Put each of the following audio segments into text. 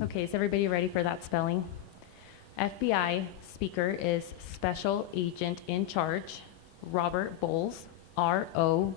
Okay, is everybody ready for that spelling? FBI speaker is Special Agent in Charge, Robert Bowles, R-O-B-E-R-T,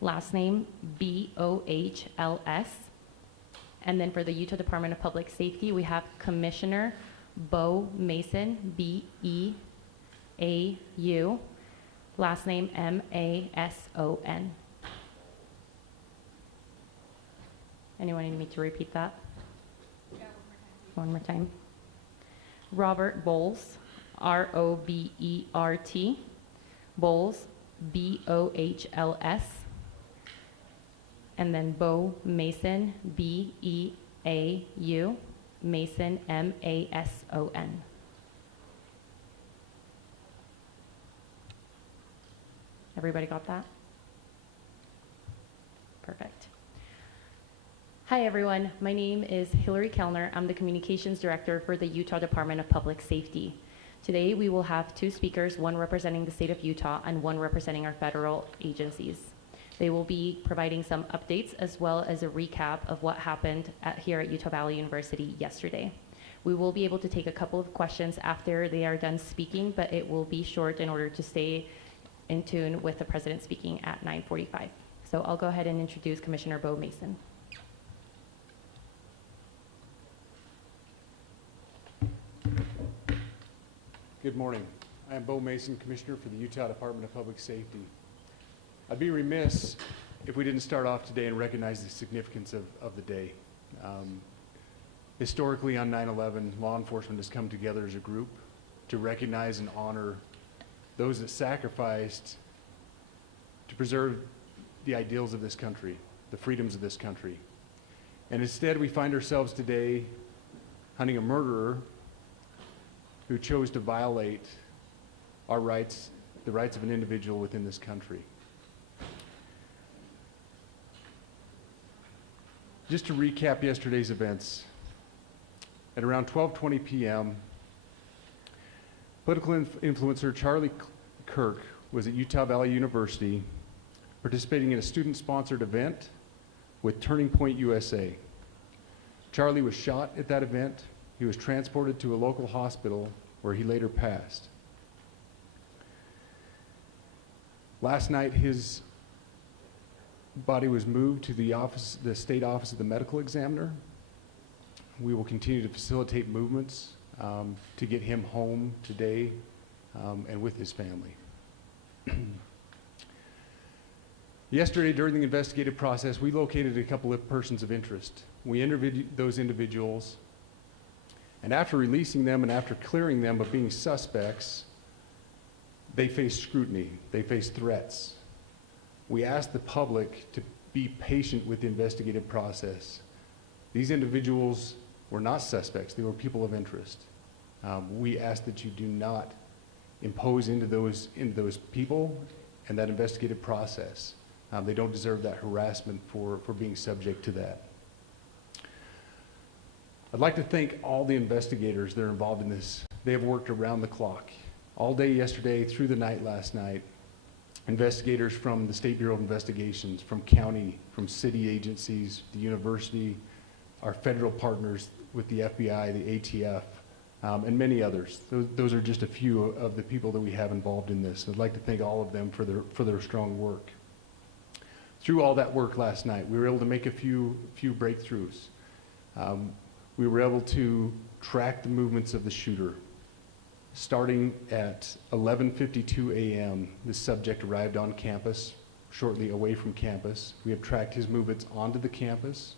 last name B-O-H-L-S. And then for the Utah Department of Public Safety, we have Commissioner Bo Mason, B-E-A-U, last name M-A-S-O-N. Anyone need me to repeat that? Yeah, One more time. Robert Bowles, R-O-B-E-R-T, Bowles, B-O-H-L-S, and then Bo Mason, B-E-A-U, Mason, M-A-S-O-N. Everybody got that? Perfect. Hi everyone, my name is Hillary Kellner. I'm the Communications Director for the Utah Department of Public Safety. Today we will have two speakers, one representing the state of Utah and one representing our federal agencies. They will be providing some updates as well as a recap of what happened here at Utah Valley University yesterday. We will be able to take a couple of questions after they are done speaking, but it will be short in order to stay in tune with the president speaking at 9:45. So I'll go ahead and introduce Commissioner Bo Mason. Good morning. I am Bo Mason, Commissioner for the Utah Department of Public Safety. I'd be remiss if we didn't start off today and recognize the significance of the day. Historically on 9/11, law enforcement has come together as a group to recognize and honor those that sacrificed to preserve the ideals of this country, the freedoms of this country. And instead we find ourselves today hunting a murderer who chose to violate our rights, the rights of an individual within this country. Just to recap yesterday's events, at around 12:20 p.m., political influencer Charlie Kirk was at Utah Valley University participating in a student-sponsored event with Turning Point USA. Charlie was shot at that event. He was transported to a local hospital where he later passed. Last night, his body was moved to the state office of the medical examiner. We will continue to facilitate movements to get him home today and with his family. Yesterday, during the investigative process, we located a couple of persons of interest. We interviewed those individuals, and after releasing them and after clearing them of being suspects, they face scrutiny, they face threats. We asked the public to be patient with the investigative process. These individuals were not suspects, they were people of interest. We ask that you do not impose into those people and that investigative process. They don't deserve that harassment for being subject to that. I'd like to thank all the investigators that are involved in this. They have worked around the clock. All day yesterday, through the night last night, investigators from the State Bureau of Investigations, from county, from city agencies, the university, our federal partners with the FBI, the ATF, and many others. Those are just a few of the people that we have involved in this. I'd like to thank all of them for their strong work. Through all that work last night, we were able to make a few breakthroughs. We were able to track the movements of the shooter. Starting at 11:52 a.m., the subject arrived on campus, shortly away from campus. We have tracked his movements onto the campus,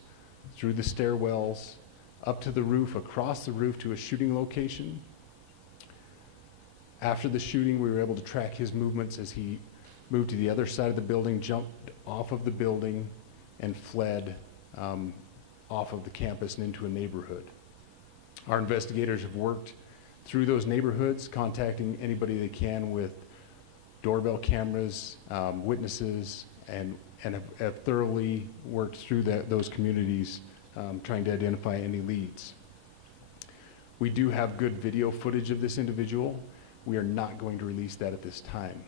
through the stairwells, up to the roof, across the roof to a shooting location. After the shooting, we were able to track his movements as he moved to the other side of the building, jumped off of the building, and fled off of the campus and into a neighborhood. Our investigators have worked through those neighborhoods, contacting anybody they can with doorbell cameras, witnesses, and have thoroughly worked through those communities, trying to identify any leads. We do have good video footage of this individual. We are not going to release that at this time.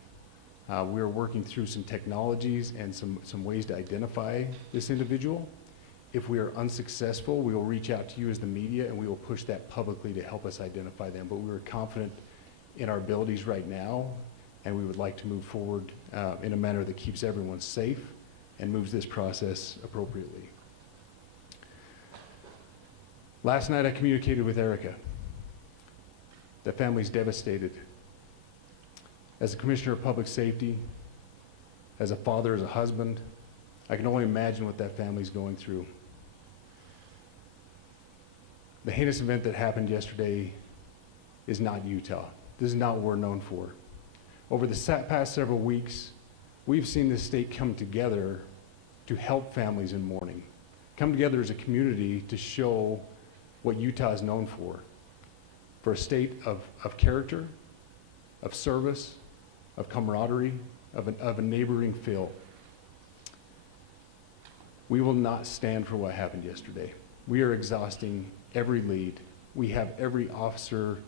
We are working through some technologies and some ways to identify this individual. If we are unsuccessful, we will reach out to you as the media and we will push that publicly to help us identify them. But we're confident in our abilities right now, and we would like to move forward in a manner that keeps everyone safe and moves this process appropriately. Last night I communicated with Erica. The family's devastated. As a commissioner of public safety, as a father, as a husband, I can only imagine what that family's going through. The heinous event that happened yesterday is not Utah. This is not what we're known for. Over the past several weeks, we've seen this state come together to help families in mourning, come together as a community to show what Utah is known for a state of character, of service, of camaraderie, of a neighboring feel. We will not stand for what happened yesterday. We are exhausting every lead. We have every officer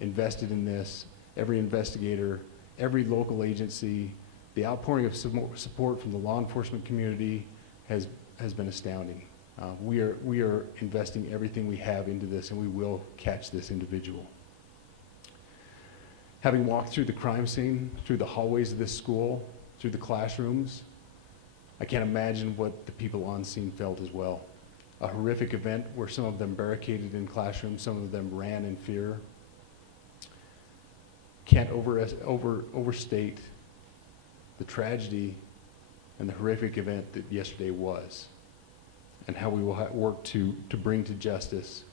invested in this, every investigator, every local agency. The outpouring of support from the law enforcement community has been astounding. We are investing everything we have into this, and we will catch this individual. Having walked through the crime scene, through the hallways of this school, through the classrooms, I can't imagine what the people on scene felt as well. A horrific event where some of them barricaded in classrooms, some of them ran in fear. Can't overstate the tragedy and the horrific event that yesterday was, and how we will work to bring to justice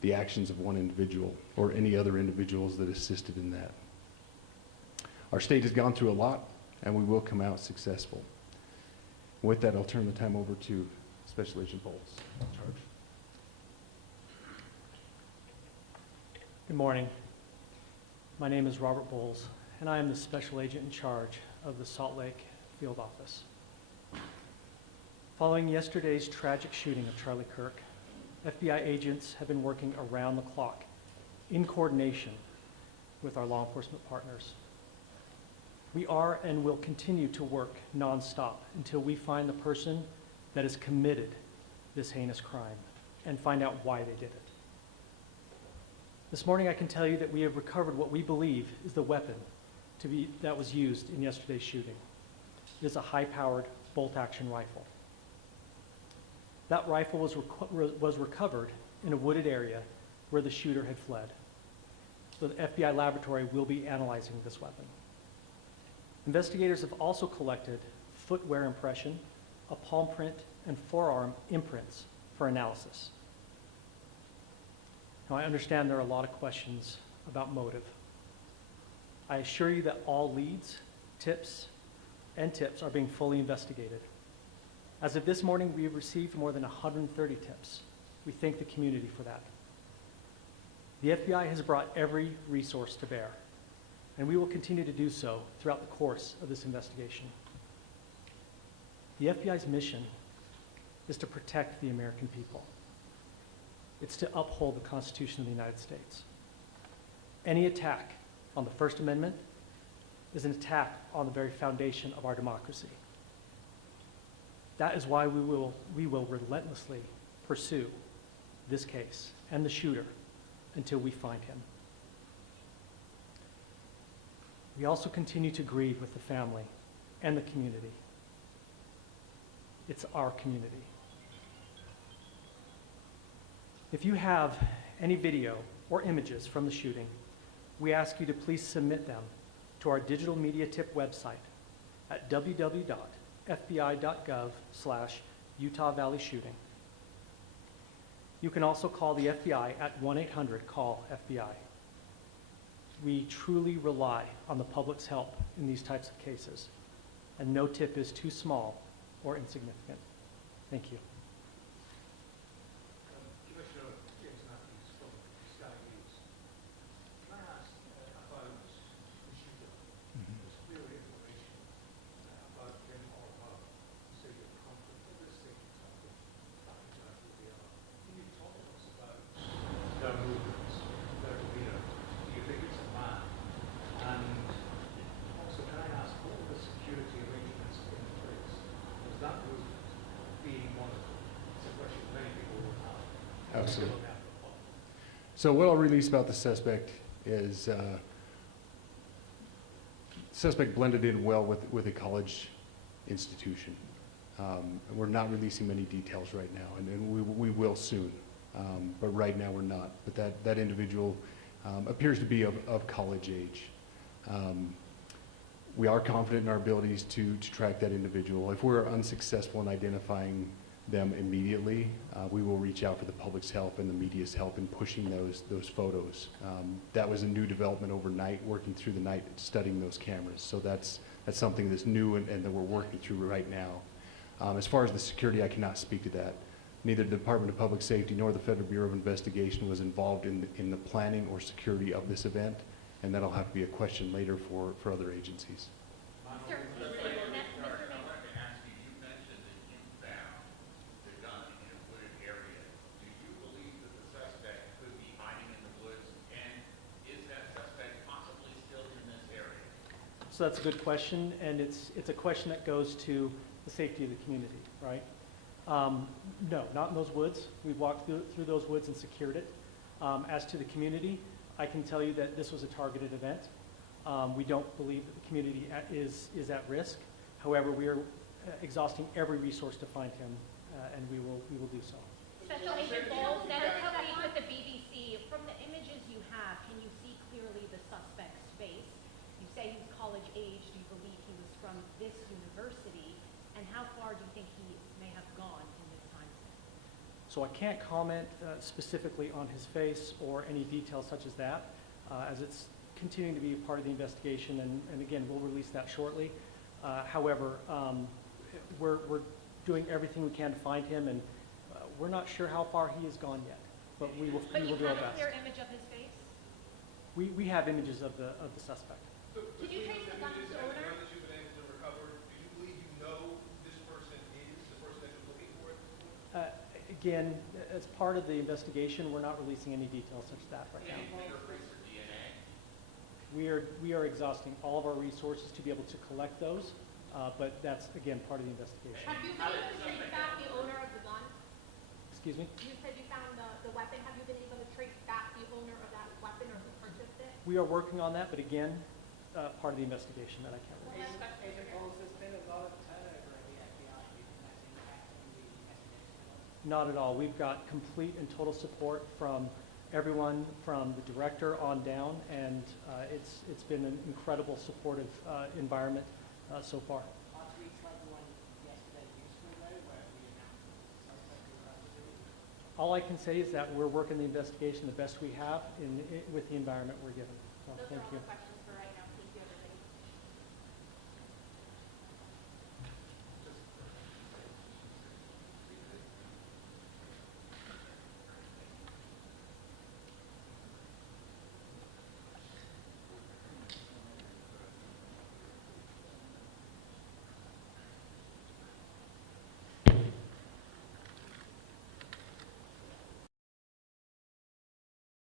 the actions of one individual or any other individuals that assisted in that. Our state has gone through a lot, and we will come out successful. With that, I'll turn the time over to Special Agent Bowles. Charge. Good morning. My name is Robert Bowles, and I am the Special Agent in charge of the Salt Lake Field Office. Following yesterday's tragic shooting of Charlie Kirk, FBI agents have been working around the clock in coordination with our law enforcement partners. We are and will continue to work nonstop until we find the person that has committed this heinous crime and find out why they did it. This morning I can tell you that we have recovered what we believe is the weapon that was used in yesterday's shooting. It is a high-powered bolt-action rifle. That rifle was recovered in a wooded area where the shooter had fled. So the FBI laboratory will be analyzing this weapon. Investigators have also collected footwear impression, a palm print, and forearm imprints for analysis. Now, I understand there are a lot of questions about motive. I assure you that all leads, tips are being fully investigated. As of this morning, we have received more than 130 tips. We thank the community for that. The FBI has brought every resource to bear, and we will continue to do so throughout the course of this investigation. The FBI's mission is to protect the American people. It's to uphold the Constitution of the United States. Any attack on the First Amendment is an attack on the very foundation of our democracy. That is why we will relentlessly pursue this case and the shooter until we find him. We also continue to grieve with the family and the community. It's our community. If you have any video or images from the shooting, we ask you to please submit them to our digital media tip website at www.fbi.gov/Utah Valley Shooting. You can also call the FBI at 1-800-CALL-FBI. We truly rely on the public's help in these types of cases, and no tip is too small or insignificant. Thank you. Commissioner James Matthews from Sky News. Can I ask about the shooter? There's clear information about him or her, so you're confident that this thing is happening, that exactly they are. Can you talk to us about their movements, their demeanor? Do you think it's a man? And also, can I ask, what are the security arrangements in place? Was that movement being monitored? Absolutely. So what I'll release about the suspect is suspect blended in well with a college institution. We're not releasing many details right now, and we will soon, but right now we're not. But that individual appears to be of college age. We are confident in our abilities to track that individual. If we're unsuccessful in identifying them immediately, we will reach out for the public's help and the media's help in pushing those photos. That was a new development overnight, working through the night, studying those cameras. So that's something that's new and that we're working through right now. As far as the security, I cannot speak to that. Neither the Department of Public Safety nor the Federal Bureau of Investigation was involved in the planning or security of this event, and that'll have to be a question later for other agencies. Sir, I wanted to ask you, you mentioned that you found the gun in a wooded area. Do you believe that the suspect could be hiding in the woods, and is that suspect possibly still in this area? So that's a good question, and it's a question that goes to the safety of the community, right? No, not in those woods. We've walked through those woods and secured it. As to the community, I can tell you that this was a targeted event. We don't believe that the community is at risk. However, we are exhausting every resource to find him, and we will do so. Special Agent Bowles, that is how we with the BBC. From the images you have, can you see clearly the suspect's face? You say he's college age. Do you believe he was from this university? And how far do you think he may have gone in this time span? So I can't comment specifically on his face or any details such as that, as it's continuing to be a part of the investigation, and again, we'll release that shortly. However, we're doing everything we can to find him, and we're not sure how far he has gone yet, but we will But you do our have a best. clear image of his face? We have images of the suspect. Did you trace the gun's owner? Now that you've been able to recover, do you believe you know this person is the person that you're looking for? Again, as part of the investigation, we're not releasing any details such as that right now. Any fingerprints or DNA? We are exhausting all of our resources to be able to collect those, but that's, again, part of the investigation. Have you been able to trace back the owner of the gun? Excuse me? You said you found the weapon. Have you been able to trace back the owner of that weapon or who purchased it? We are working on that, but again, part of the investigation that I can't release. Agent Bowles, there's been a lot of turnover in the FBI. Do you think that's impacting the investigation? Not at all. We've got complete and total support from everyone, from the director on down, and it's been an incredible supportive environment so far. Are tweets like the one yesterday useful, though, where we announced the suspect was arrested? All I can say is that we're working the investigation the best we have with the environment we're given. So, Those thank are all you. the questions